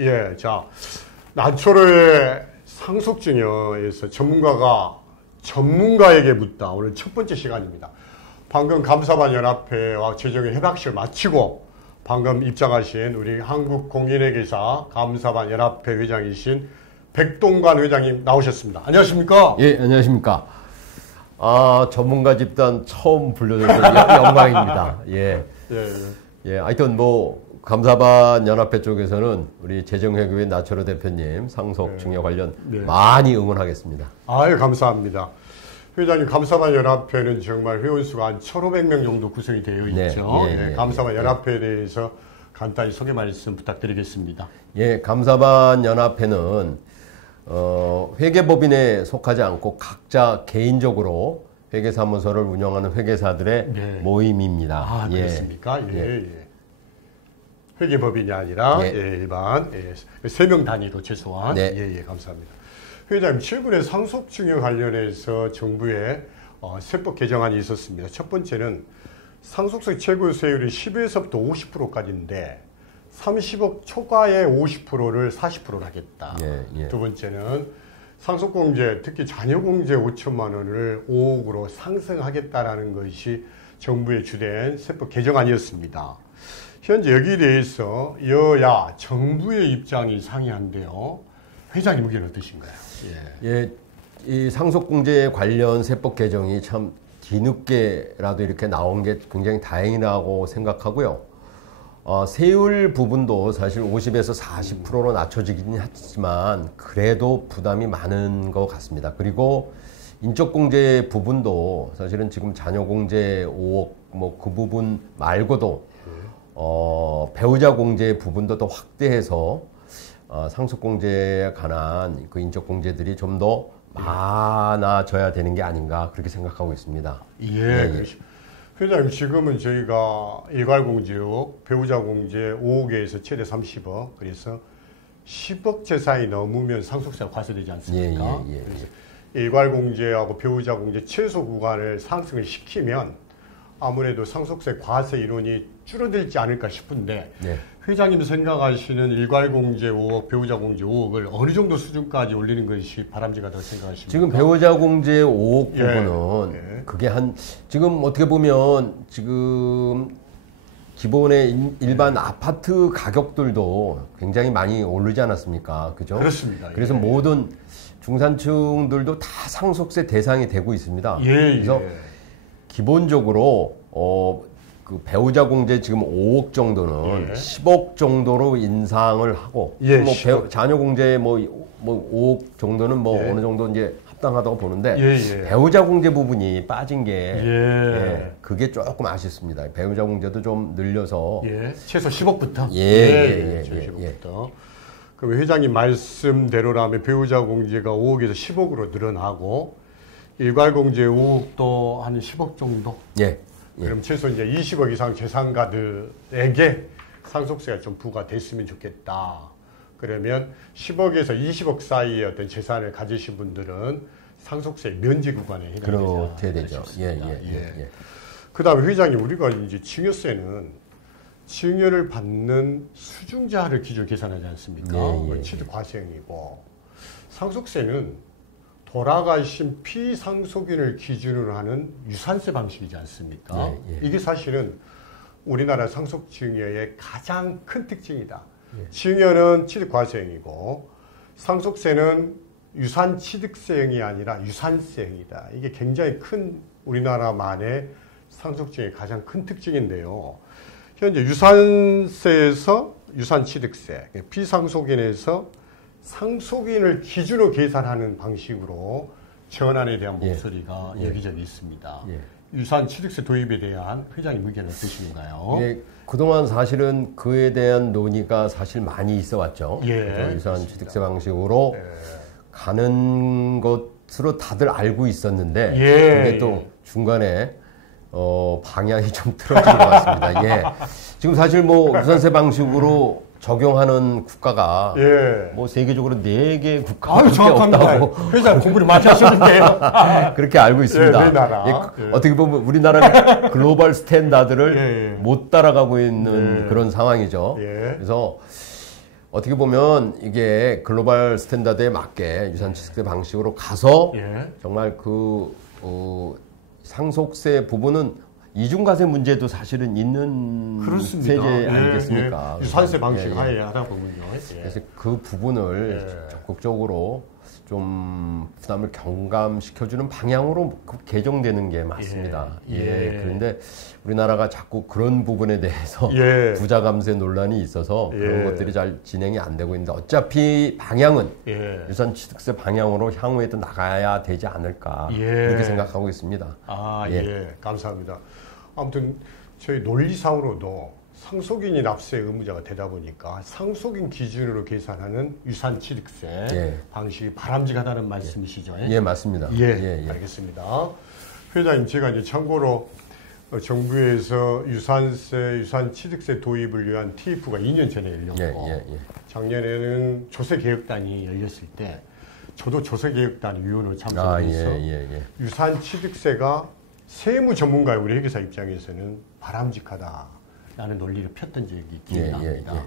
예, 자, 나초로의 상속증여에서 전문가에게 묻다. 오늘 첫 번째 시간입니다. 방금 감사반 연합회와 최종의 협약식을 마치고 방금 입장하신 우리 한국공인회계사 감사반 연합회 회장이신 백동관 회장님 나오셨습니다. 안녕하십니까? 예, 안녕하십니까? 전문가 집단 처음 불러줘서 영광입니다. 예. 예, 하여튼 감사반 연합회 쪽에서는 우리 재정회교회 나철호 대표님 상속 증여 관련 많이 응원하겠습니다. 아유, 감사합니다. 회장님, 감사반 연합회는 정말 회원수가 한 1,500명 정도 구성이 되어 있죠. 감사반 연합회에 대해서 간단히 소개 말씀 부탁드리겠습니다. 예, 감사반 연합회는 회계법인에 속하지 않고 각자 개인적으로 회계사무소를 운영하는 회계사들의 모임입니다. 그렇습니까? 예. 회계법인이 아니라 일반 3명 단위로 최소한. 감사합니다. 회장님, 최근에 상속증여 관련해서 정부의 세법 개정안이 있었습니다. 첫 번째는 상속세 최고 세율이 10에서부터 50%까지인데 30억 초과의 50%를 40%로 하겠다. 두 번째는 상속공제, 특히 자녀공제 5천만 원을 5억으로 상승하겠다라는 것이 정부의 주된 세법 개정안이었습니다. 현재 여기에 대해서 여야 정부의 입장이 상이한데요. 회장님 의견은 어떠신가요? 이 상속공제 관련 세법 개정이 참 뒤늦게라도 이렇게 나온 게 굉장히 다행이라고 생각하고요. 세율 부분도 사실 50에서 40%로 낮춰지긴 하지만 그래도 부담이 많은 것 같습니다. 그리고 인적공제 부분도 사실은 지금 자녀공제 5억 그 부분 말고도 배우자 공제 부분도 더 확대해서 상속공제에 관한 그 인적공제들이 좀 더 많아져야 되는 게 아닌가 그렇게 생각하고 있습니다. 회장님, 지금은 저희가 일괄공제 5억, 배우자공제 5억에서 최대 30억, 그래서 10억 재산이 넘으면 상속세가 과세되지 않습니까? 그래서 일괄공제하고 배우자공제 최소 구간을 상승을 시키면 아무래도 상속세 과세 이론이 줄어들지 않을까 싶은데 회장님 생각하시는 일괄공제 5억, 배우자공제 5억을 어느 정도 수준까지 올리는 것이 바람직하다고 생각하십니까? 지금 배우자공제 5억 부분은 그게 지금 어떻게 보면 지금 기본의 일반 아파트 가격들도 굉장히 많이 오르지 않았습니까? 그죠? 그렇습니다. 그래서 모든 중산층들도 다 상속세 대상이 되고 있습니다. 그래서 기본적으로 그 배우자 공제 지금 5억 정도는 10억 정도로 인상을 하고 자녀 공제 5억 정도는 어느 정도 이제 합당하다고 보는데 배우자 공제 부분이 빠진 게 그게 조금 아쉽습니다. 배우자 공제도 좀 늘려서 최소 10억부터. 최소 10억부터. 그럼 회장님 말씀대로라면 배우자 공제가 5억에서 10억으로 늘어나고 일괄공제 5억도 한 10억 정도? 그럼 최소 이제 20억 이상 재산가들에게 상속세가 좀 부과됐으면 좋겠다. 그러면 10억에서 20억 사이의 어떤 재산을 가지신 분들은 상속세 면제 구간에 해당되죠. 되죠. 그 다음에 회장님, 우리가 이제 증여세는 증여를 받는 수중자를 기준 계산하지 않습니까? 취득과세형이고 상속세는 돌아가신 피상속인을 기준으로 하는 유산세 방식이지 않습니까? 이게 사실은 우리나라 상속증여의 가장 큰 특징이다. 증여는 취득과세형이고 상속세는 유산취득세형이 아니라 유산세형이다. 이게 굉장히 큰 우리나라만의 상속증여의 가장 큰 특징인데요. 현재 유산세에서 유산취득세, 피상속인에서 상속인을 기준으로 계산하는 방식으로 전환에 대한 목소리가 여기저기 있습니다. 유산취득세 도입에 대한 회장님 의견은 어떠신가요? 그동안 사실은 그에 대한 논의가 사실 많이 있어 왔죠. 유산취득세 방식으로 가는 것으로 다들 알고 있었는데 그게 또 중간에 방향이 좀 틀어진 것 같습니다. 지금 사실 유산세 방식으로 적용하는 국가가 세계적으로 4개 국가밖에 없다고 회장 공부를 많이 하셨는데요. 그렇게 알고 있습니다. 어떻게 보면 우리나라는 글로벌 스탠다드를 못 따라가고 있는 그런 상황이죠. 그래서 어떻게 보면 이게 글로벌 스탠다드에 맞게 유산취득세 방식으로 가서 예. 정말 상속세 부분은 이중과세 문제도 사실은 있는 그렇습니다. 세제 아니겠습니까? 유산세 방식 하에 하다 보면요. 그래서 그 부분을 적극적으로 좀 부담을 경감시켜주는 방향으로 개정되는 게 맞습니다. 그런데 우리나라가 자꾸 그런 부분에 대해서 부자 감세 논란이 있어서 그런 것들이 잘 진행이 안 되고 있는데 어차피 방향은 유산취득세 방향으로 향후에도 나가야 되지 않을까 그렇게 생각하고 있습니다. 감사합니다. 아무튼 저희 논리상으로도 상속인이 납세 의무자가 되다 보니까 상속인 기준으로 계산하는 유산취득세 방식이 바람직하다는 말씀이시죠? 맞습니다. 알겠습니다. 회장님, 제가 이제 참고로 정부에서 유산취득세 도입을 위한 TF가 2년 전에 열렸고 작년에는 조세개혁단이 열렸을 때 저도 조세개혁단 위원으로 참석해서 유산취득세가 세무 전문가의 우리 회계사 입장에서는 바람직하다라는 논리를 폈던 적이 기억납니다.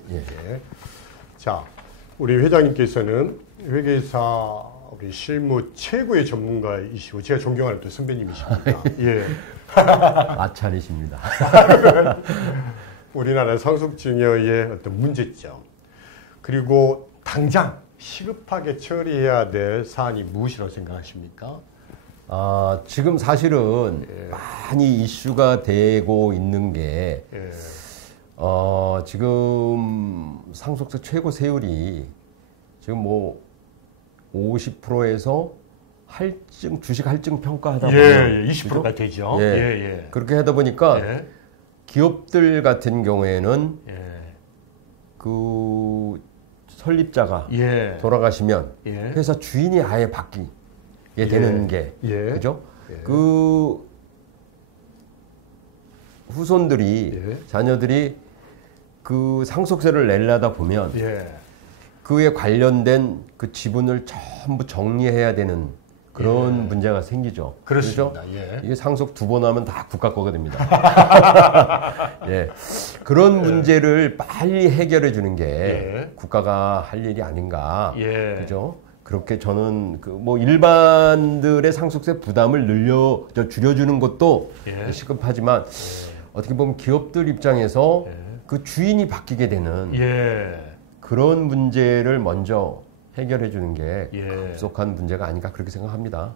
자, 우리 회장님께서는 회계사 우리 실무 최고의 전문가이시고 제가 존경하는 또 선배님이십니다. 아찬이십니다. 우리나라 상속증여의 어떤 문제점 그리고 당장 시급하게 처리해야 될 사안이 무엇이라고 생각하십니까? 지금 사실은 많이 이슈가 되고 있는 게 지금 상속세 최고 세율이 지금 뭐 50%에서 주식 할증 평가하다 보면 20%가 되죠. 그렇게 하다 보니까 기업들 같은 경우에는 그 설립자가 돌아가시면 회사 주인이 아예 바뀌게 되는 게 그죠? 그 후손들이 자녀들이 그 상속세를 내려다 보면 그에 관련된 그 지분을 전부 정리해야 되는 그런 문제가 생기죠. 그렇습니다. 이게 상속 2번 하면 다 국가 거가 됩니다. 그런 문제를 빨리 해결해 주는 게 국가가 할 일이 아닌가. 그죠? 그렇게 저는 뭐 일반들의 상속세 부담을 줄여주는 것도 시급하지만 어떻게 보면 기업들 입장에서 그 주인이 바뀌게 되는 그런 문제를 먼저 해결해 주는 게 급속한 문제가 아닌가 그렇게 생각합니다.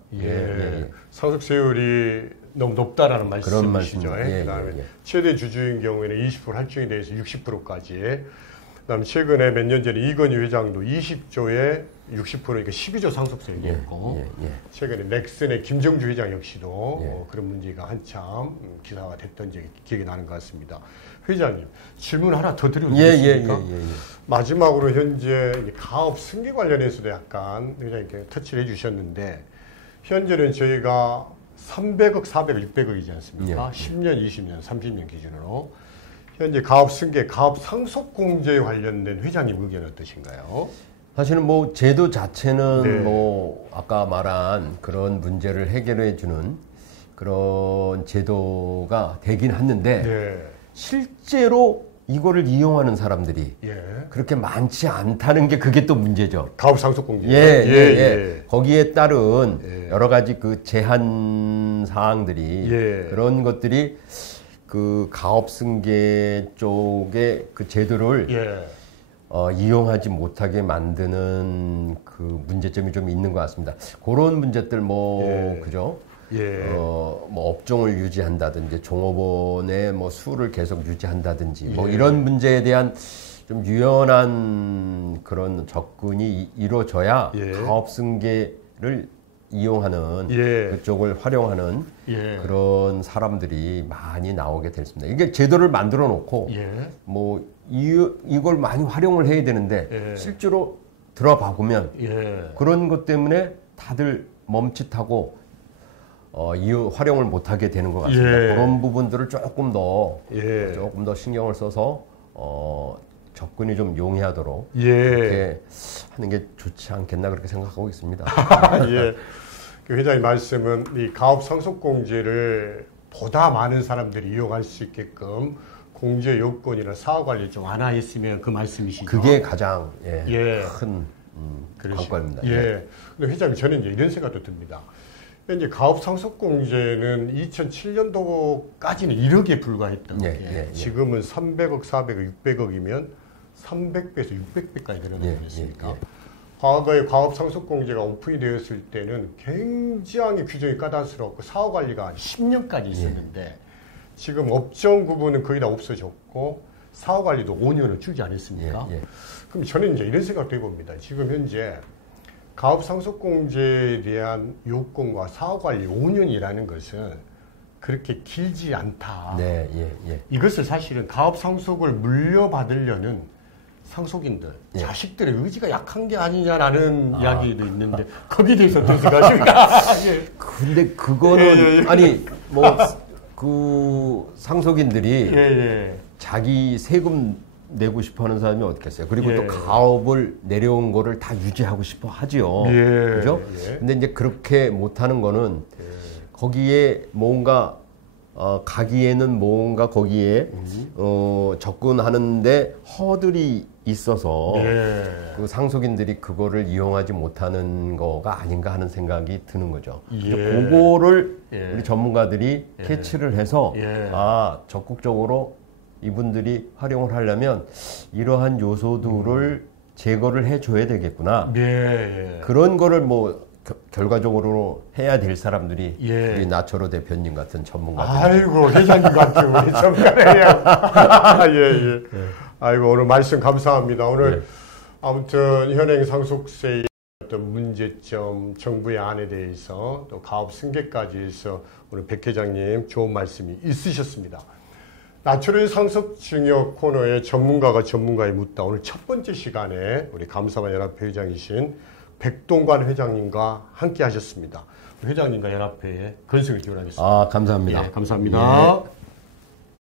상속세율이 너무 높다라는 말씀이시죠. 그다음에 최대 주주인 경우에는 20% 할증에 대해서 60%까지. 그다음에 최근에 몇 년 전에 이건희 회장도 20조에 60%니까 12조 상속세 얘기했고 최근에 넥슨의 김정주 회장 역시도 그런 문제가 한참 기사가 됐던 적이 기억이 나는 것 같습니다. 회장님, 질문 하나 더 드려도 되겠습니까? 마지막으로 현재 가업 승계 관련해서도 약간 회장님께 터치를 해주셨는데 현재는 저희가 300억, 400억, 600억이지 않습니까? 10년, 20년, 30년 기준으로 현재 가업 승계, 가업 상속 공제에 관련된 회장님 의견 어떠신가요? 사실은 뭐 제도 자체는 뭐 아까 말한 그런 문제를 해결해 주는 그런 제도가 되긴 했는데 실제로 이거를 이용하는 사람들이 그렇게 많지 않다는 게 그게 또 문제죠. 가업 상속 공제. 거기에 따른 여러 가지 그 제한 사항들이 그런 것들이 그 가업 승계 쪽의 그 제도를 이용하지 못하게 만드는 그 문제점이 좀 있는 것 같습니다. 그런 문제들 그죠? 뭐 업종을 유지한다든지 종업원의 뭐 수를 계속 유지한다든지 뭐 이런 문제에 대한 좀 유연한 그런 접근이 이루어져야 가업 승계를 이용하는 그쪽을 활용하는 그런 사람들이 많이 나오게 됐습니다. 이게 제도를 만들어 놓고 뭐 이걸 많이 활용을 해야 되는데 실제로 들어봐 보면 그런 것 때문에 다들 멈칫하고 활용을 못하게 되는 것 같습니다. 그런 부분들을 조금 더 신경을 써서 접근이 좀 용이하도록 이렇게 하는 게 좋지 않겠나 그렇게 생각하고 있습니다. 그 회장님 말씀은 이 가업 상속 공제를 보다 많은 사람들이 이용할 수 있게끔 공제 요건이나 사후 관리 좀 완화했으면 그 말씀이시죠? 그게 가장 큰 그러시죠. 관건입니다. 예. 근데 회장님 저는 이제 이런 생각도 듭니다. 이제 가업 상속 공제는 2007년도까지는 1억에 불과했던 게 지금은 300억, 400억, 600억이면 300배에서 600배까지 늘어나지 않습니까? 과거에 가업 상속 공제가 오픈이 되었을 때는 굉장히 규정이 까다스럽고 사후 관리가 10년까지 있었는데 지금 업종 구분은 거의 다 없어졌고 사후 관리도 5년을 줄지 않았습니까? 그럼 저는 이제 이런 생각도 해봅니다. 지금 현재 가업 상속 공제에 대한 요건과 사후 관리 5년이라는 것은 그렇게 길지 않다. 이것을 사실은 가업 상속을 물려받으려는 상속인들, 자식들의 의지가 약한 게 아니냐라는 이야기도 있는데 거기에 대해서 어떻게 생각하십니까? 근데 그거는 아니 뭐 그 상속인들이 자기 세금 내고 싶어 하는 사람이 어떻겠어요? 그리고 또 가업을 내려온 거를 다 유지하고 싶어 하지요. 그죠? 근데 이제 그렇게 못 하는 거는 거기에 뭔가 가기에는 뭔가 거기에 접근하는데 허들이 있어서 그 상속인들이 그거를 이용하지 못하는 거가 아닌가 하는 생각이 드는 거죠. 그거를 우리 전문가들이 캐치를 해서 적극적으로 이분들이 활용을 하려면 이러한 요소들을 제거를 해줘야 되겠구나. 그런 거를 뭐 결과적으로 해야 될 사람들이 우리 나초로 대표님 같은 전문가들. 아이고 회장님 같은 우리 전문가예요. 아이고 오늘 말씀 감사합니다. 오늘 아무튼 현행 상속세의 어떤 문제점, 정부의 안에 대해서 또 가업 승계까지 해서 오늘 백 회장님 좋은 말씀이 있으셨습니다. 나초로의 상속증여 코너에 전문가가 전문가에 묻다. 오늘 첫 번째 시간에 우리 감사반 연합회 회장이신 백동관 회장님과 함께 하셨습니다. 회장님과 연합회에 건승을 기원하겠습니다. 감사합니다. 감사합니다.